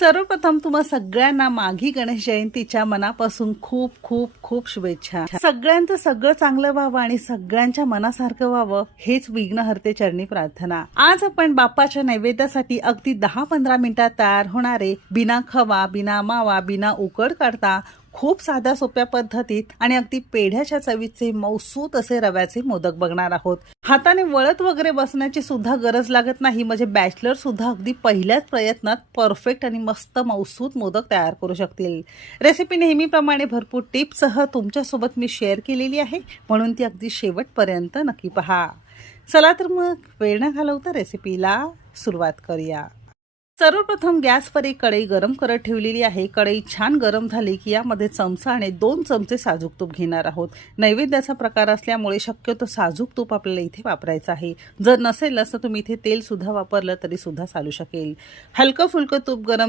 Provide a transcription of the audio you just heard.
सर्वप्रथम तुम्हा सगळ्यांना माघी गणेश जयंतीच्या मनापासून खूप खूप खूप शुभेच्छा। सगळ्यांचं सगळं चांगलं व्हावं आणि सगळ्यांच्या मनासारखं व्हावं हेच विघ्नहर्ते चरणी प्रार्थना। आज आपण बाप्पाच्या नैवेद्यासाठी अगदी 10-15 मिनिटात तयार होणारे बिना खवा, बिना मावा, बिना उकड काढता खूप साध्या सोप्या पद्धतीत आणि अगदी पेढ्याच्या चवीचे मौसूत असे रव्याचे मोदक बघणार आहोत। हाताने वळत वगैरे बसण्याची सुद्धा गरज लागत नाही, म्हणजे बॅचलर सुद्धा अगदी पहिल्याच प्रयत्नात परफेक्ट आणि मस्त मौसूत मोदक तयार करू शकतील। रेसिपी नेहमीप्रमाणे भरपूर टिप्ससह तुमच्यासोबत मी शेअर केलेली आहे, म्हणून ती अगदी शेवटपर्यंत नक्की पहा। चला तर मग वेळ न घालवता रेसिपीला सुरुवात करूया। सर्वप्रथम गॅसवर एक कढई गरम करत ठेवलेली आहे। कढई छान गरम झाली की यामध्ये चमचा आणि 2 चमचे साजूक तूप घेणार आहोत। नैवेद्याचा प्रकार असल्यामुळे शक्यतो साजूक तूप आपल्याला इथे वापरायचं आहे। जर नसेल तर तुम्ही इथे तेल सुद्धा वापरलं तरी सुद्धा चालू शकेल। हलकं फुलकं तूप गरम